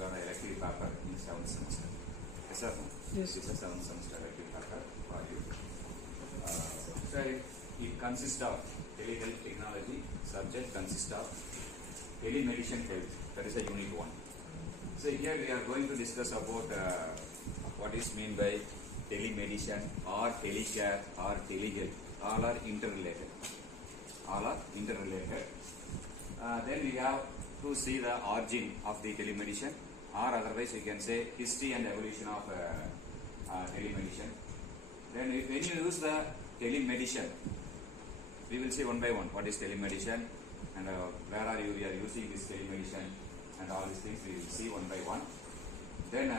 you are an elective paper in 7th semester. Yes, sir? Yes. This is a 7th semester elective paper for you. So it consists of telehealth technology, subject consists of telemedicine health, that is a unit 1. So here we are going to discuss about what is meant by telemedicine or telecare or telehealth. All are interrelated. All are interrelated. Then we have to see the origin of the telemedicine, or otherwise we can say history and evolution of telemedicine. Then when you use the telemedicine, we will see one by one what is telemedicine and where are you we are using this telemedicine and all these things we will see one by one. Then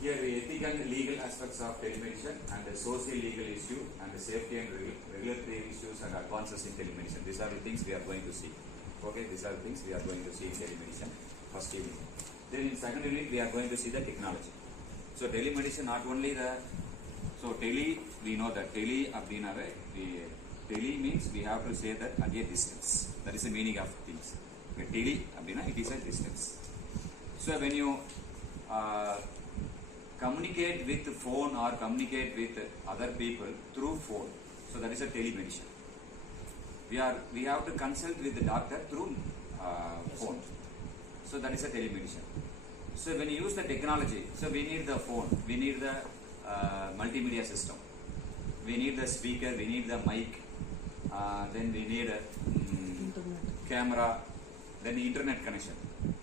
here the ethical and legal aspects of telemedicine and the social legal issue and the safety and regulatory issues and advances in telemedicine. These are the things we are going to see. Okay, these are the things we are going to see in telemedicine first unit. Then in second unit we are going to see the technology. So telemedicine not only the tele, we know that tele tele means we have to say that at a distance. That is the meaning of things. Tele it is a distance. So when you communicate with the phone or communicate with other people through phone, so that is a telemedicine. We have to consult with the doctor through phone. So that is a telemedicine. So when you use the technology, so we need the phone, we need the multimedia system, we need the speaker, we need the mic, then we need a camera, then the internet connection.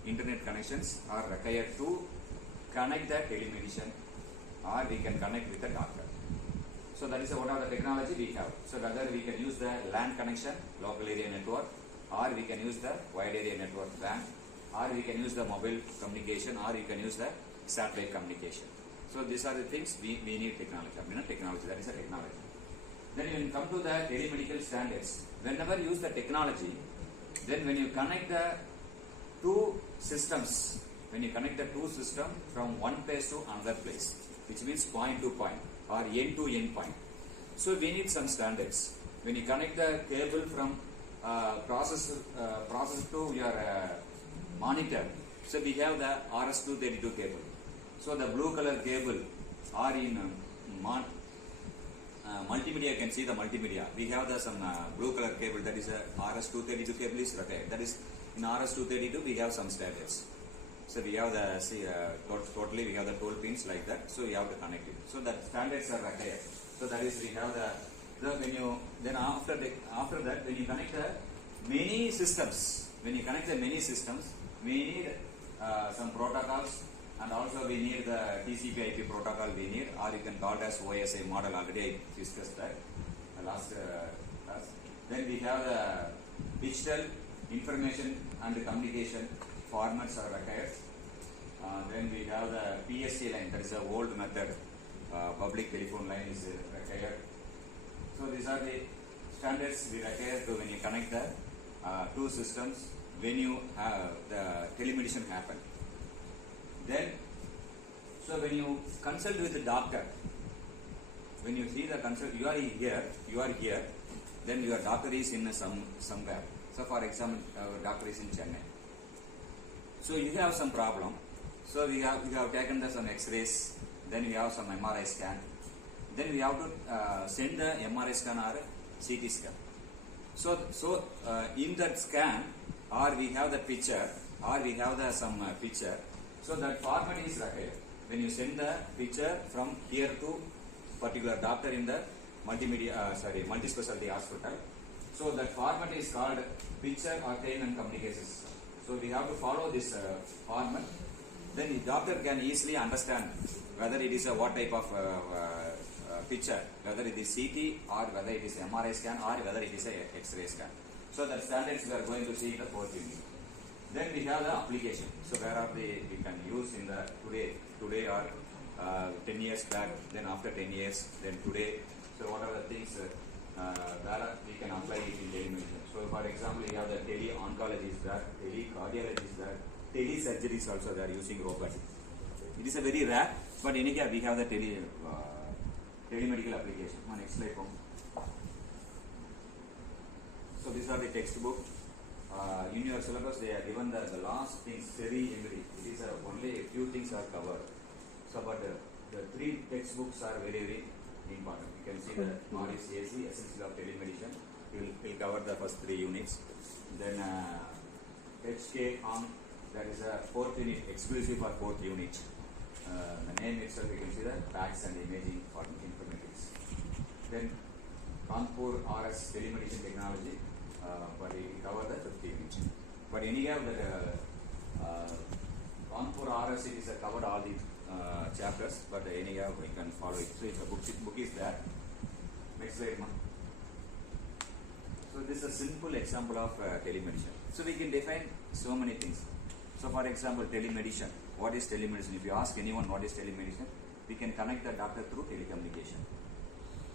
Internet connections are required to connect the telemedicine, or we can connect with the doctor. So that is one of the technology we have. So whether we can use the LAN connection, local area network, or we can use the wide area network WAN, or we can use the mobile communication, or you can use the satellite communication. So these are the things we need technology. Technology, that is a technology. Then when you come to the telemedical standards, whenever you use the technology, then when you connect the two systems, from one place to another place, which means point to point or end to end point. So we need some standards. When you connect the cable from processor to your monitor, so we have the RS-232 cable. So the blue color cable or in multimedia, you can see the multimedia. We have the some blue color cable, that is a RS-232 cable is required. That is in RS-232 we have some standards. So we have the totally we have the 12 pins like that. So we have to connect it. So that standards are required. So that is we have the when you then after that when you connect the many systems, we need some protocols, and also we need the TCP/IP protocol we need, or you can call it as OSI model. Already I discussed that last class. Then we have the digital information and communication formats are required. Then we have the PSC line, that is the old method, public telephone line is required. So these are the standards we require to when you connect the two systems when you have the telemedicine happen. Then, so when you consult with the doctor, when you see the consult, you are here, then your doctor is in somewhere. So for example, our doctor is in Chennai. So you have some problem. So we have taken some X-rays, then we have some MRI scan. Then we have to send the MRI scan or CT scan. So in that scan, or we have the picture, or we have the some picture. So that format is required. When you send the picture from here to particular doctor in the multi-specialty hospital. So that format is called picture obtain and communication system. So we have to follow this format. Then the doctor can easily understand whether it is what type of picture, whether it is CT or whether it is MRI scan or whether it is a X-ray scan. So the standards we are going to see in the fourth unit. Then we have the application. So where are we can use in the today or 10 years back, then after 10 years, then today. So what are the things that we can apply it in telemedicine? So for example, we have the tele-oncology is there, tele-cardiology is there, tele-surgery is also there using robots. It is a very rare, but in India we have the telemedical application. Next slide. So these are the textbook. in your syllabus they are given the last things very heavily. It is only a few things are covered. So, but the three textbooks are very, very important. You can see the Maurice AC, Essential of Telemedicine. We'll cover the first 3 units. Then HK on, that is a 4th unit, exclusive for 4th unit. The name itself, you can see the facts and imaging for informatics. Then Kanpur RS Telemedicine Technology, but we cover the 5th unit. But anyhow, the Kanpur RS, it is covered all the chapters, but anyhow we can follow it. So the book is there. Next slide, ma. So this is a simple example of telemedicine. So we can define so many things. So for example, telemedicine. What is telemedicine? If you ask anyone what is telemedicine, we can connect the doctor through telecommunication.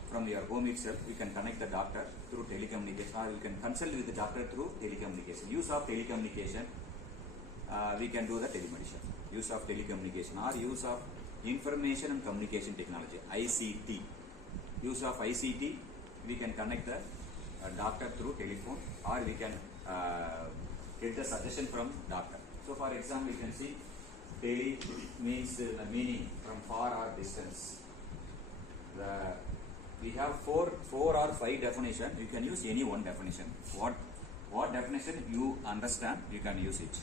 From your home itself, we can connect the doctor through telecommunication, or we can consult with the doctor through telecommunication. Use of telecommunication, we can do the telemedicine. Use of telecommunication or use of information and communication technology, ICT. Use of ICT, we can connect the doctor through telephone, or we can get the suggestion from doctor. So for example, you can see tele means the meaning from far or distance. We have four or five definition. You can use any one definition. What definition you understand, you can use it.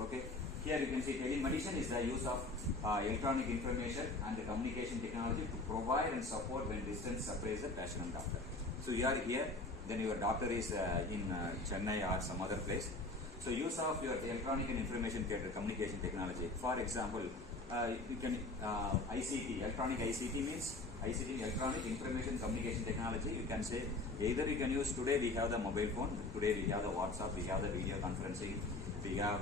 Okay. Here you can see telemedicine is the use of electronic information and the communication technology to provide and support when distance separates the patient and doctor. So you are here, then your doctor is in Chennai or some other place. So use of your electronic and information communication technology. For example, you can ICT, electronic ICT means ICT, electronic information communication technology. You can say either you can use, today we have the mobile phone, today we have the WhatsApp, we have the video conferencing, we have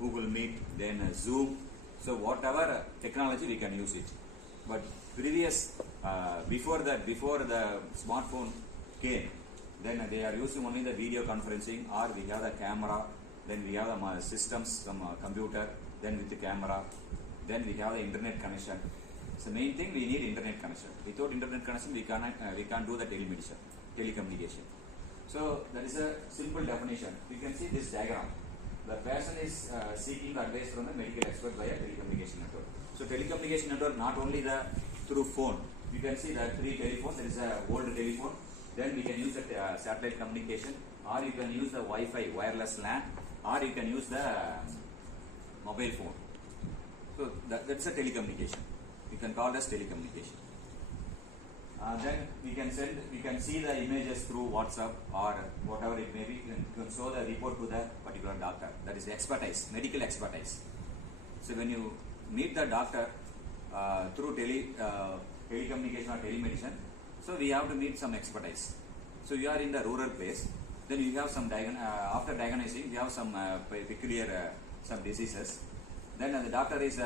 Google Meet, then Zoom. So whatever technology we can use it. But previous before the smartphone came, then they are using only the video conferencing, or we have the camera, then we have the systems, some computer, then with the camera, then we have the internet connection. So main thing, we need internet connection. Without internet connection, we can't do the telemedicine, telecommunication. So that is a simple definition. You can see this diagram. The patient is seeking advice from the medical expert via telecommunication network. So telecommunication network, not only the through phone. You can see the 3 telephones. There is a old telephone. Then we can use the satellite communication, or you can use the Wi-Fi, wireless LAN, or you can use the mobile phone. So that's a telecommunication. We can call this telecommunication. Then we can see the images through WhatsApp or whatever it may be. You can show the report to the particular doctor. That is expertise, medical expertise. So when you meet the doctor through telecommunication or telemedicine, so we have to meet some expertise. So you are in the rural place, then you have some after diagnosing, you have some peculiar some diseases. Then the doctor is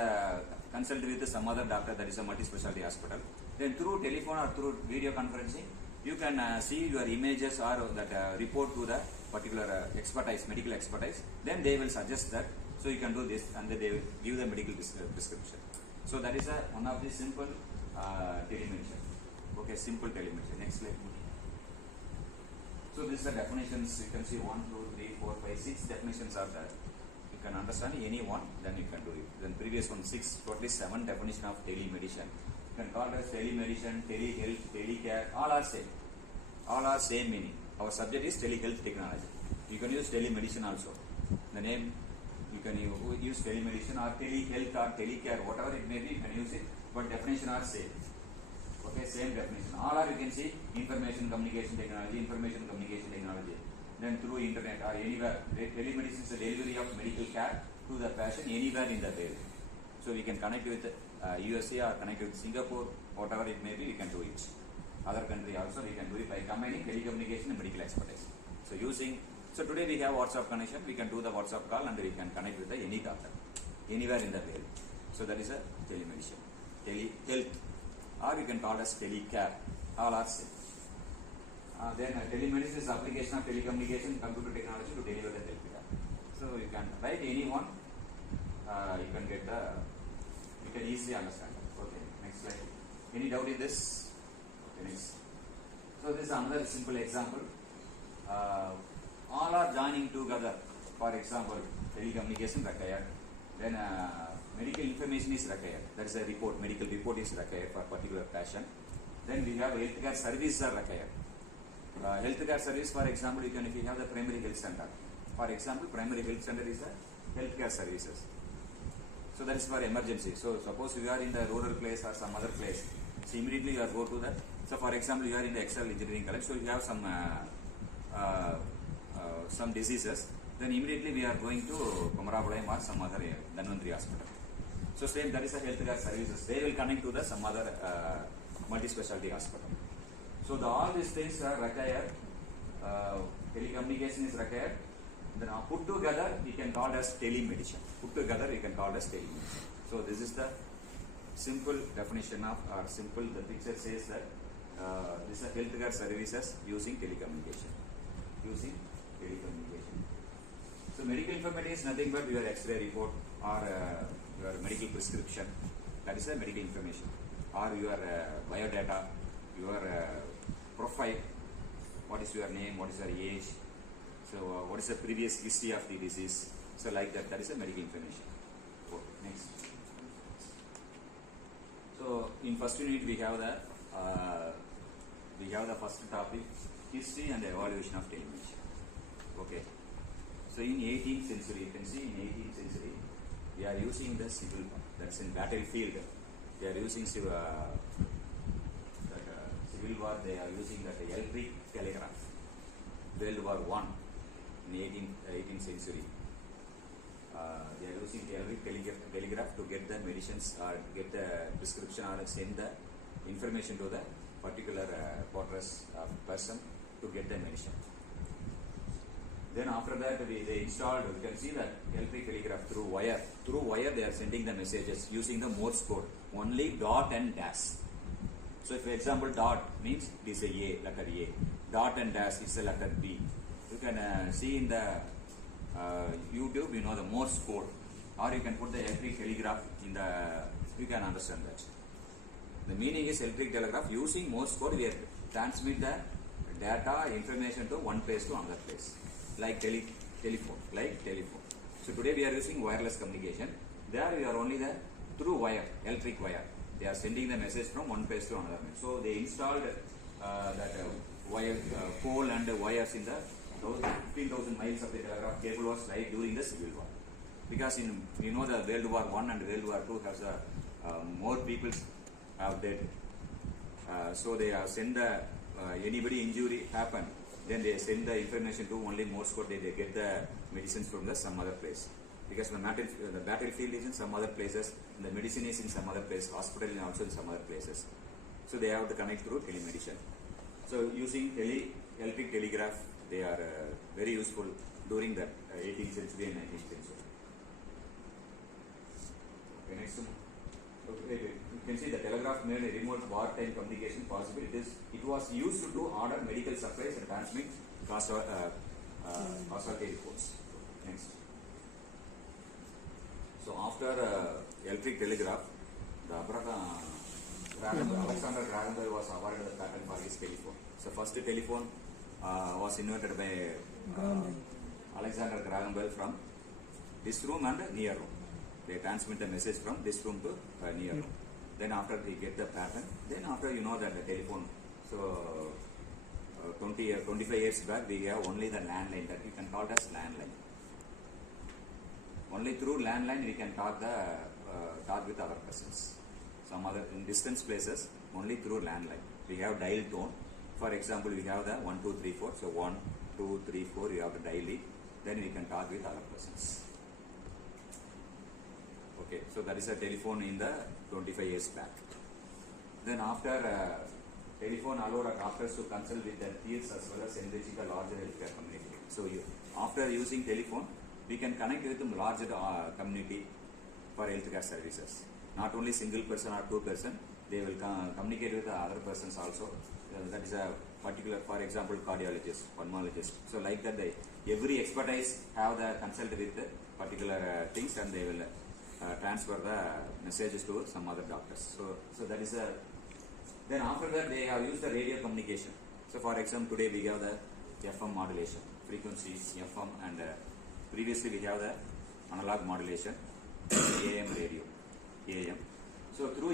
consulted with some other doctor, that is a multi-specialty hospital. Then through telephone or through video conferencing, you can see your images or that report to the particular expertise, medical expertise. Then they will suggest that, so you can do this, and then they will give the medical prescription. So that is one of the simple telemedicine. Okay, simple telemedicine. Next slide. So this is the definitions. You can see 1, 2, 3, 4, 5, 6 definitions are there. You can understand any one, then you can do it. Then previous one 6, totally 7 definition of telemedicine. You can call it as telemedicine, telehealth, telecare. All are same. All are same meaning. Our subject is telehealth technology. You can use telemedicine also. The name, you can use telemedicine or telehealth or telecare, whatever it may be, you can use it. But definition are same. Okay, same definition. All are, you can see, information communication technology, then through internet or anywhere. Telemedicine is the delivery of medical care to the patient anywhere in the world. So we can connect with USA or connect with Singapore, whatever it may be, we can do it. Other country also we can do it by combining telecommunication and medical expertise. So today we have WhatsApp connection, we can do the WhatsApp call and we can connect with any doctor, anywhere in the world. So that is a telemedicine. Telehealth, or we can call as telecare. All are same. Then telemedicine is application of telecommunication computer technology to deliver the health. So you can write any one, you can easily understand. Okay, next slide. Any doubt in this? Okay, next. So this is another simple example. uh, all are joining together. For example, telecommunication required, then medical information is required. That is a report, medical report is required for particular patient. Then we have healthcare services are required. Healthcare service, for example, if you have the primary health center. For example, primary health center is a healthcare services. So that is for emergency. So suppose you are in the rural place or some other place, so immediately you are go to that. So for example, you are in the Excel engineering college, so you have some diseases. Then immediately we are going to Kumarapalayam or some other Dhanvantri hospital. So same, that is a healthcare services. They will connect to the some other multi-specialty hospital. So all these things are required. Telecommunication is required. Then put together we can call as telemedicine. Put together we can call as telemedicine. So this is the simple definition of, or simple, the picture says that this is a healthcare services using telecommunication. Using telecommunication. So medical information is nothing but your X-ray report or your medical prescription. That is a medical information. Or your biodata, your profile, what is your name, what is your age, so what is the previous history of the disease. So like that, that is a medical information. Oh, next. So in first unit we have the first topic, history and evolution of telemedicine. Okay. So in 18th century, you can see in 18th century, we are using the civil war. That's in battlefield. They are using civil war. They are using that electric telegraph. World War I in 18th century. They are using the electric telegraph to get the medicines or get the prescription or send the information to the particular quarters person to get the medicine. Then after that they installed, you can see that electric telegraph through wire. Through wire they are sending the messages using the Morse code. Only dot and dash. So if for example dot means it is a letter A. Dot and dash is a letter B. You can see in the YouTube, you know, the Morse code. Or you can put the electric telegraph in the, you can understand that. The meaning is electric telegraph using Morse code we transmit the data, information to one place to another place. Like telephone. So today we are using wireless communication. There we are only through wire, electric wire. They are sending the message from one place to another. So they installed that wire, pole and wires in the 15,000 miles of the telegraph cable was like during the Civil War. Because in, you know, the World War I and World War II has more people have dead. So they have sent the anybody injury happen, then they send the information to only Morse code. They get the medicines from the some other place. Because the battlefield is in some other places, and the medicine is in some other place, hospital is also in some other places. So they have to connect through telemedicine. So using electric telegraph, they are very useful during the 18th century and 19th century. Okay, next one. Okay, you can see the telegraph made a remote wartime communication possible. It was used to order medical supplies and transmit casualty reports. Next. So after electric telegraph, Alexander Graham Bell was awarded the patent for his telephone. So first telephone was invented by Alexander Graham Bell from this room and near room. They transmit the message from this room to near room. Then after they get the patent, then after you know that the telephone. So 25 years back we have only the landline that you can call it as landline. Only through landline we can talk with other persons. Some other in distance places only through landline. We have dial tone. For example, we have the 1, 2, 3, 4. So 1, 2, 3, 4. You have to dial it. Then we can talk with other persons. Okay. So that is a telephone in the 25 years back. Then after telephone allowed doctors to consult with their peers as well as enriching a larger healthcare community. So after using telephone, we can connect with a larger community for healthcare services. Not only single person or two person, they will communicate with the other persons also. That is a particular, for example, cardiologist, pulmonologist. So like that, every expertise have the consult with the particular things, and they will transfer the messages to some other doctors. So that is a. Then after that, they have used the radio communication. So for example, today we have the FM modulation, frequencies FM, and previously we have the analog modulation, AM radio.